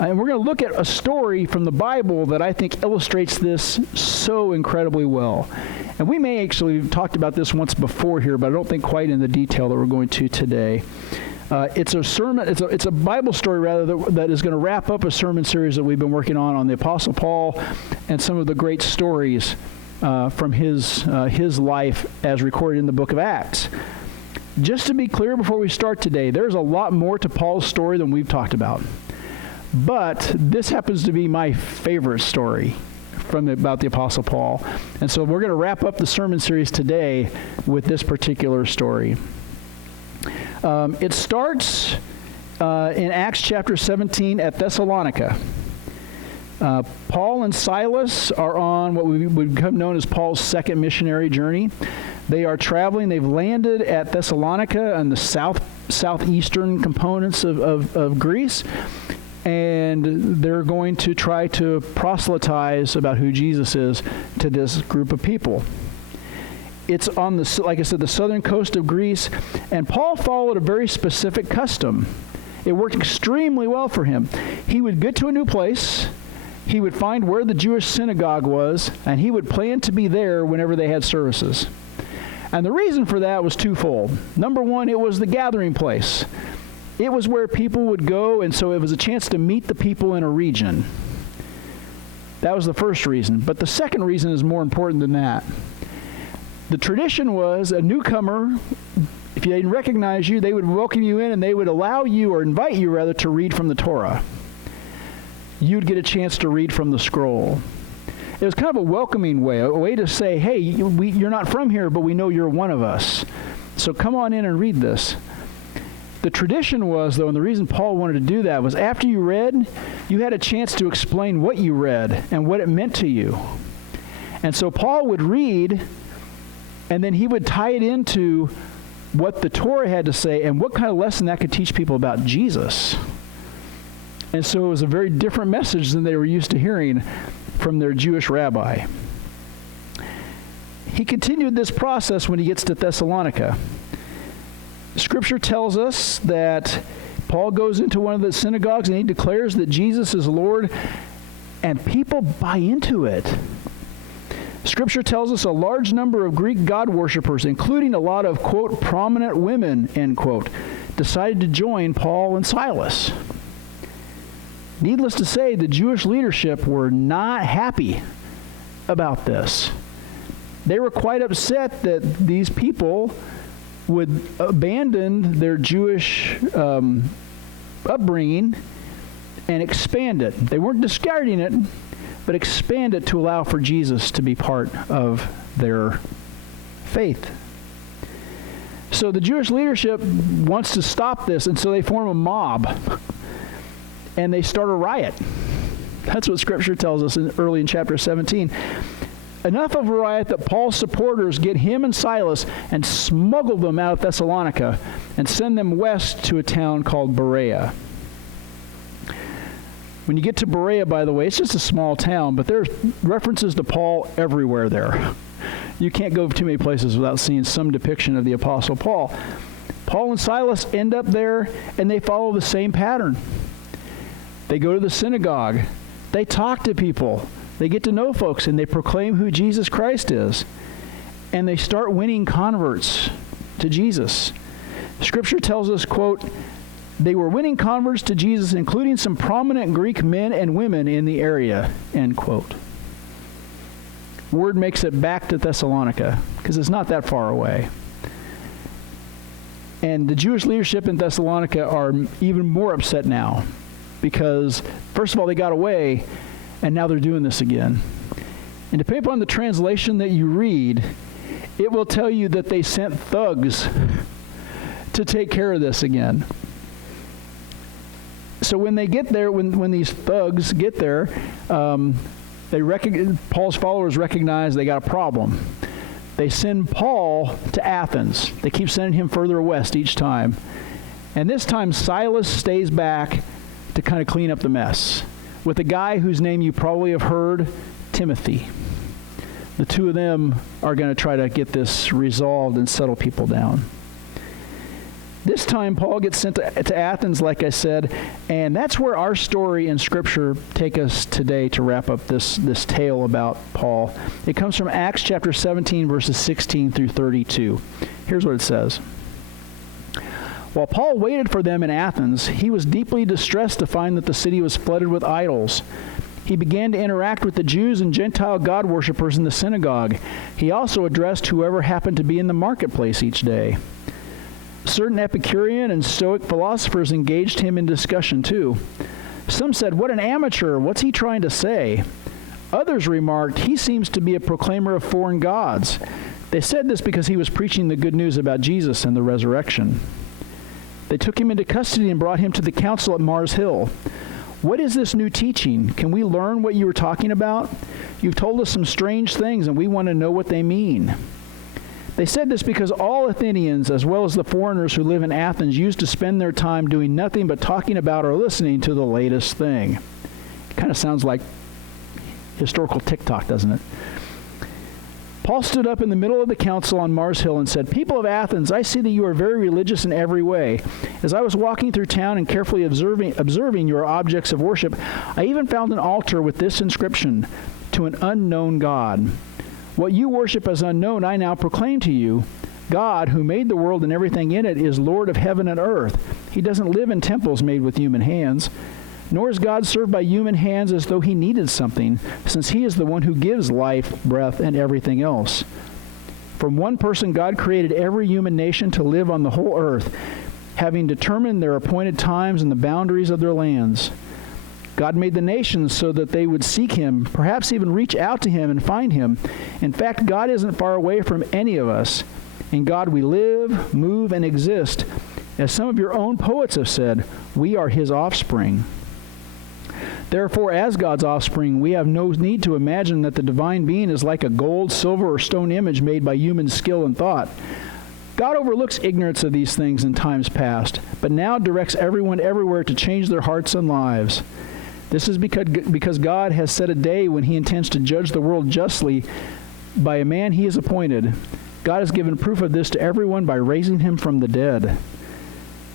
And we're going to look at a story from the Bible that I think illustrates this so incredibly well. And we may actually have talked about this once before here, but I don't think quite in the detail that we're going to today. It's a sermon. It's a Bible story rather that is going to wrap up a sermon series that we've been working on the Apostle Paul and some of the great stories from his life as recorded in the book of Acts. Just to be clear before we start today, there's a lot more to Paul's story than we've talked about. But this happens to be my favorite story about the Apostle Paul. And so we're going to wrap up the sermon series today with this particular story. It starts in Acts chapter 17 at Thessalonica. Paul and Silas are on what would become known as Paul's second missionary journey. They are traveling. They've landed at Thessalonica on the southeastern components of Greece. And they're going to try to proselytize about who Jesus is to this group of people. It's on like I said, the southern coast of Greece, and Paul followed a very specific custom. It worked extremely well for him. He would get to a new place, he would find where the Jewish synagogue was, and he would plan to be there whenever they had services. And the reason for that was twofold. Number one, it was the gathering place. It was where people would go, and so it was a chance to meet the people in a region. That was the first reason. But the second reason is more important than that. The tradition was a newcomer, if they didn't recognize you, they would welcome you in, and they would allow you, or invite you rather, to read from the Torah. You'd get a chance to read from the scroll. It was kind of a welcoming way, a way to say, hey, you're not from here, but we know you're one of us. So come on in and read this. The tradition was, though, and the reason Paul wanted to do that was after you read, you had a chance to explain what you read and what it meant to you. And so Paul would read, and then he would tie it into what the Torah had to say and what kind of lesson that could teach people about Jesus. And so it was a very different message than they were used to hearing from their Jewish rabbi. He continued this process when he gets to Thessalonica. Scripture tells us that Paul goes into one of the synagogues and he declares that Jesus is Lord, and people buy into it. Scripture tells us a large number of Greek god worshippers, including a lot of, quote, prominent women, end quote, decided to join Paul and Silas. Needless to say, the Jewish leadership were not happy about this. They were quite upset that these people would abandon their Jewish upbringing and expand it. They weren't discarding it, but expand it to allow for Jesus to be part of their faith. So the Jewish leadership wants to stop this, and so they form a mob, and they start a riot. That's what Scripture tells us early in chapter 17. Enough of a riot that Paul's supporters get him and Silas and smuggle them out of Thessalonica and send them west to a town called Berea. When you get to Berea, by the way, it's just a small town, but there's references to Paul everywhere there. You can't go too many places without seeing some depiction of the Apostle Paul. Paul and Silas end up there, and they follow the same pattern. They go to the synagogue. They talk to people. They get to know folks, and they proclaim who Jesus Christ is. And they start winning converts to Jesus. Scripture tells us, quote, they were winning converts to Jesus, including some prominent Greek men and women in the area, end quote. Word makes it back to Thessalonica, because it's not that far away. And the Jewish leadership in Thessalonica are even more upset now, because, first of all, they got away, and now they're doing this again. And depending upon the translation that you read, it will tell you that they sent thugs to take care of this again. So when they get there, when these thugs get there, Paul's followers recognize they got a problem. They send Paul to Athens. They keep sending him further west each time. And this time Silas stays back to kind of clean up the mess with a guy whose name you probably have heard, Timothy. The two of them are going to try to get this resolved and settle people down. This time, Paul gets sent to Athens, like I said, and that's where our story in Scripture take us today to wrap up this tale about Paul. It comes from Acts chapter 17, verses 16 through 32. Here's what it says. While Paul waited for them in Athens, he was deeply distressed to find that the city was flooded with idols. He began to interact with the Jews and Gentile God worshippers in the synagogue. He also addressed whoever happened to be in the marketplace each day. Certain Epicurean and Stoic philosophers engaged him in discussion too. Some said, "What an amateur! What's he trying to say?" Others remarked, "He seems to be a proclaimer of foreign gods." They said this because he was preaching the good news about Jesus and the resurrection. They took him into custody and brought him to the council at Mars Hill. "What is this new teaching? Can we learn what you were talking about? You've told us some strange things, and we want to know what they mean." They said this because all Athenians, as well as the foreigners who live in Athens, used to spend their time doing nothing but talking about or listening to the latest thing. It kind of sounds like historical TikTok, doesn't it? Paul stood up in the middle of the council on Mars Hill and said, "People of Athens, I see that you are very religious in every way. As I was walking through town and carefully observing your objects of worship, I even found an altar with this inscription, 'To an unknown God.' What you worship as unknown, I now proclaim to you. God, who made the world and everything in it, is Lord of heaven and earth. He doesn't live in temples made with human hands. Nor is God served by human hands as though he needed something, since he is the one who gives life, breath, and everything else. From one person, God created every human nation to live on the whole earth, having determined their appointed times and the boundaries of their lands. God made the nations so that they would seek him, perhaps even reach out to him and find him. In fact, God isn't far away from any of us. In God we live, move, and exist. As some of your own poets have said, we are his offspring. Therefore, as God's offspring, we have no need to imagine that the divine being is like a gold, silver, or stone image made by human skill and thought. God overlooks ignorance of these things in times past, but now directs everyone everywhere to change their hearts and lives. This is because God has set a day when he intends to judge the world justly by a man he has appointed. God has given proof of this to everyone by raising him from the dead."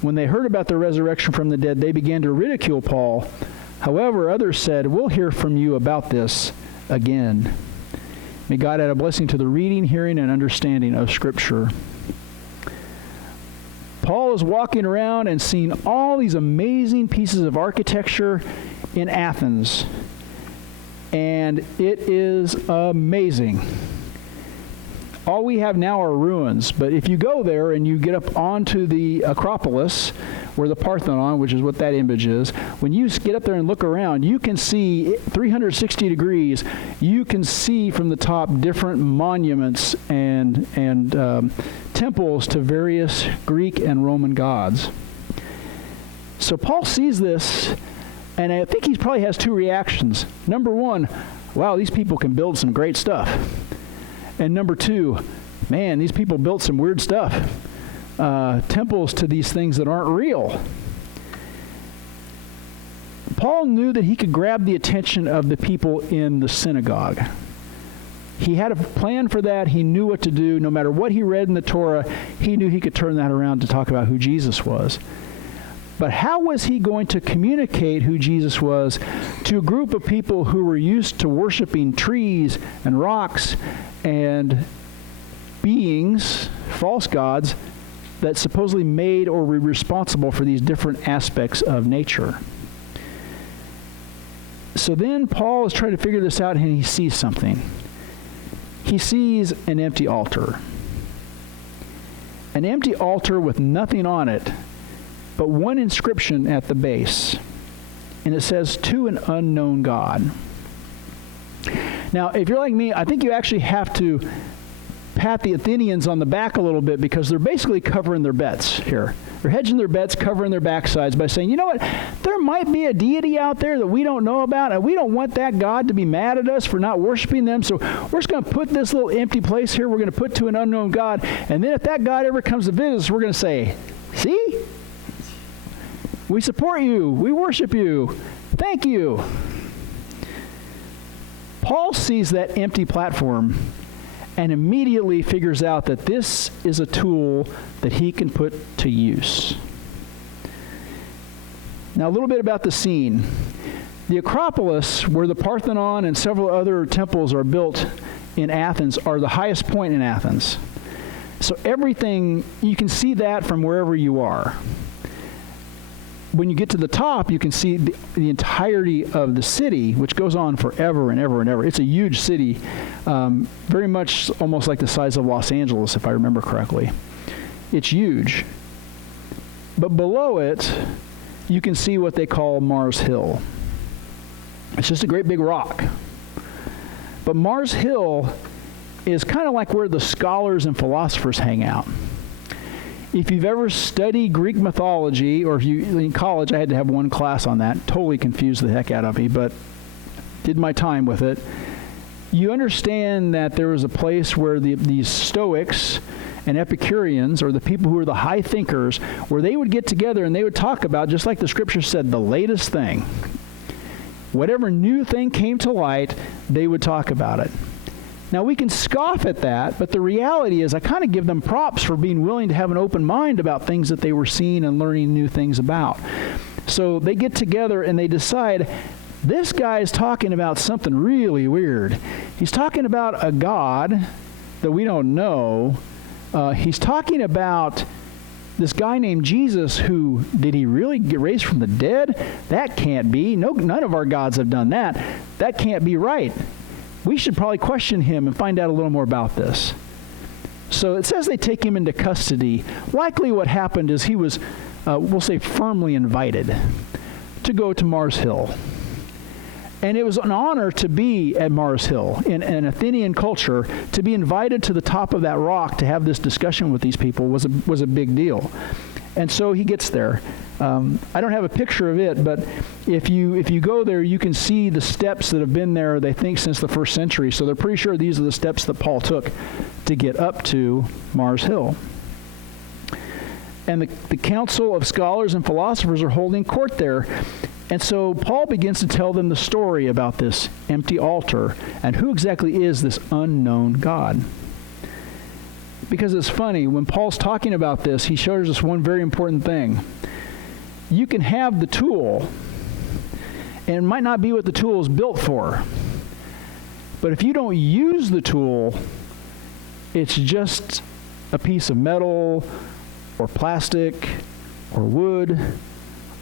When they heard about the resurrection from the dead, they began to ridicule Paul. However, others said, "We'll hear from you about this again." May God add a blessing to the reading, hearing, and understanding of Scripture. Paul is walking around and seeing all these amazing pieces of architecture in Athens, and it is amazing. All we have now are ruins, but if you go there and you get up onto the Acropolis, where the Parthenon, which is what that image is, when you get up there and look around, you can see 360 degrees. You can see from the top different monuments and temples to various Greek and Roman gods. So Paul sees this, and I think he probably has two reactions. Number one, wow, these people can build some great stuff. And number two, man, these people built some weird stuff. Temples to these things that aren't real. Paul knew that he could grab the attention of the people in the synagogue. He had a plan for that. He knew what to do. No matter what he read in the Torah, he knew he could turn that around to talk about who Jesus was. But how was he going to communicate who Jesus was to a group of people who were used to worshiping trees and rocks and beings, false gods, that supposedly made or were responsible for these different aspects of nature? So then Paul is trying to figure this out, and he sees something. He sees an empty altar. An empty altar with nothing on it, but one inscription at the base. And it says, "To an unknown God." Now, if you're like me, I think you actually have to pat the Athenians on the back a little bit, because they're basically covering their bets here. They're hedging their bets, covering their backsides by saying, you know what, there might be a deity out there that we don't know about, and we don't want that God to be mad at us for not worshiping them, so we're just going to put this little empty place here, we're going to put to an unknown God, and then if that God ever comes to visit us, we're going to say, see? We support you. We worship you. Thank you. Paul sees that empty platform and immediately figures out that this is a tool that he can put to use. Now, a little bit about the scene. The Acropolis, where the Parthenon and several other temples are built in Athens, are the highest point in Athens. So everything, you can see that from wherever you are. When you get to the top, you can see the entirety of the city, which goes on forever and ever and ever. It's a huge city, very much almost like the size of Los Angeles, if I remember correctly. It's huge. But below it, you can see what they call Mars Hill. It's just a great big rock. But Mars Hill is kind of like where the scholars and philosophers hang out. If you've ever studied Greek mythology, or if you in college, I had to have one class on that. Totally confused the heck out of me, but did my time with it. You understand that there was a place where these Stoics and Epicureans, or the people who were the high thinkers, where they would get together and they would talk about, just like the scripture said, the latest thing. Whatever new thing came to light, they would talk about it. Now, we can scoff at that, but the reality is I kind of give them props for being willing to have an open mind about things that they were seeing and learning new things about. So they get together and they decide, this guy is talking about something really weird. He's talking about a God that we don't know. He's talking about this guy named Jesus who, did he really get raised from the dead? That can't be. No, none of our gods have done that. That can't be right. We should probably question him and find out a little more about this. So it says they take him into custody. Likely what happened is he was, we'll say, firmly invited to go to Mars Hill. And it was an honor to be at Mars Hill in an Athenian culture. To be invited to the top of that rock to have this discussion with these people was a big deal. And so he gets there. I don't have a picture of it, but if you go there, you can see the steps that have been there, they think, since the first century. So they're pretty sure these are the steps that Paul took to get up to Mars Hill. And the council of scholars and philosophers are holding court there. And so Paul begins to tell them the story about this empty altar and who exactly is this unknown God. Because it's funny, when Paul's talking about this, he shows us one very important thing. You can have the tool, and it might not be what the tool is built for. But if you don't use the tool, it's just a piece of metal or plastic or wood,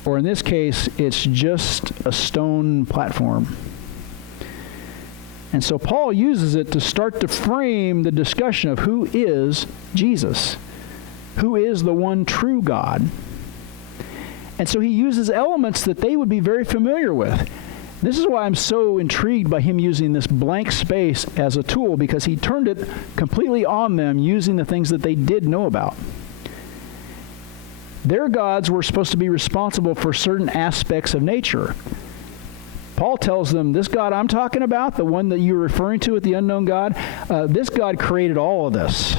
or in this case, it's just a stone platform. And so Paul uses it to start to frame the discussion of who is Jesus, who is the one true God. And so he uses elements that they would be very familiar with. This is why I'm so intrigued by him using this blank space as a tool, because he turned it completely on them using the things that they did know about. Their gods were supposed to be responsible for certain aspects of nature. Paul tells them, this God I'm talking about, the one that you're referring to with the unknown God, this God created all of this.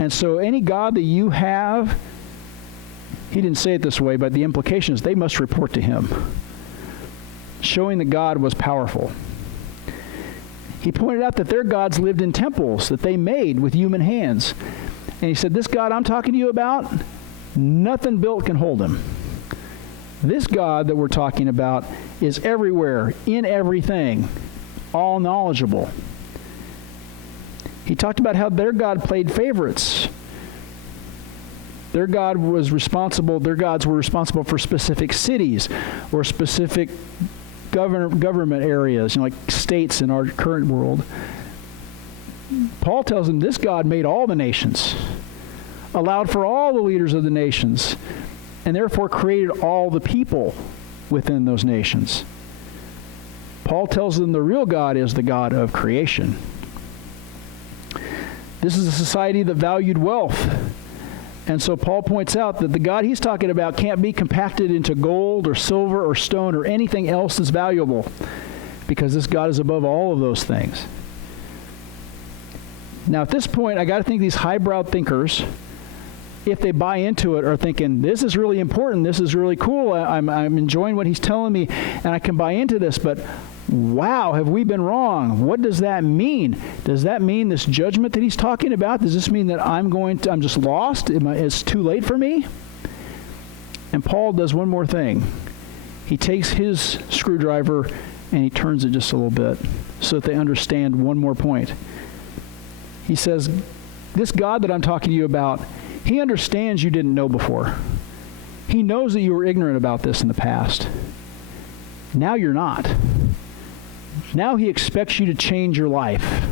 And so any God that you have, he didn't say it this way, but the implication is they must report to him, showing that God was powerful. He pointed out that their gods lived in temples that they made with human hands. And he said, this God I'm talking to you about, nothing built can hold him. This God that we're talking about is everywhere, in everything, all knowledgeable. He talked about how their God played favorites. Their gods were responsible for specific cities or specific government areas, like states in our current world. Paul tells them this God made all the nations, allowed for all the leaders of the nations, and therefore created all the people within those nations. Paul tells them the real God is the God of creation. This is a society that valued wealth. And so Paul points out that the God he's talking about can't be compacted into gold or silver or stone or anything else that's valuable, because this God is above all of those things. Now at this point, I got to think these highbrow thinkers, if they buy into it, are thinking, this is really important, this is really cool, I'm enjoying what he's telling me, and I can buy into this, but Wow, have we been wrong? What does that mean? Does that mean this judgment that he's talking about? Does this mean that I'm just lost? It's too late for me? And Paul does one more thing. He takes his screwdriver and he turns it just a little bit so that they understand one more point. He says, this God that I'm talking to you about, he understands you didn't know before. He knows that you were ignorant about this in the past. Now you're not. Now he expects you to change your life.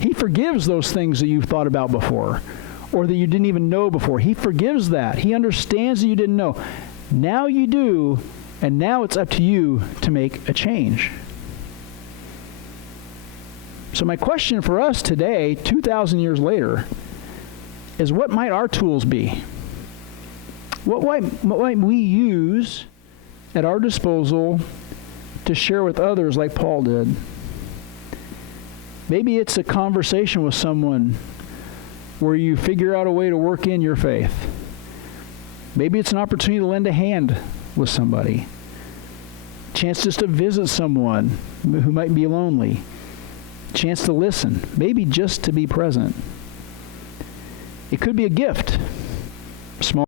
He forgives those things that you've thought about before or that you didn't even know before. He forgives that. He understands that you didn't know. Now you do, and now it's up to you to make a change. So my question for us today, 2,000 years later, is what might our tools be? What might we use at our disposal to share with others like Paul did? Maybe it's a conversation with someone where you figure out a way to work in your faith. Maybe it's an opportunity to lend a hand with somebody. Chance just to visit someone who might be lonely. Chance to listen. Maybe just to be present. It could be a gift. Small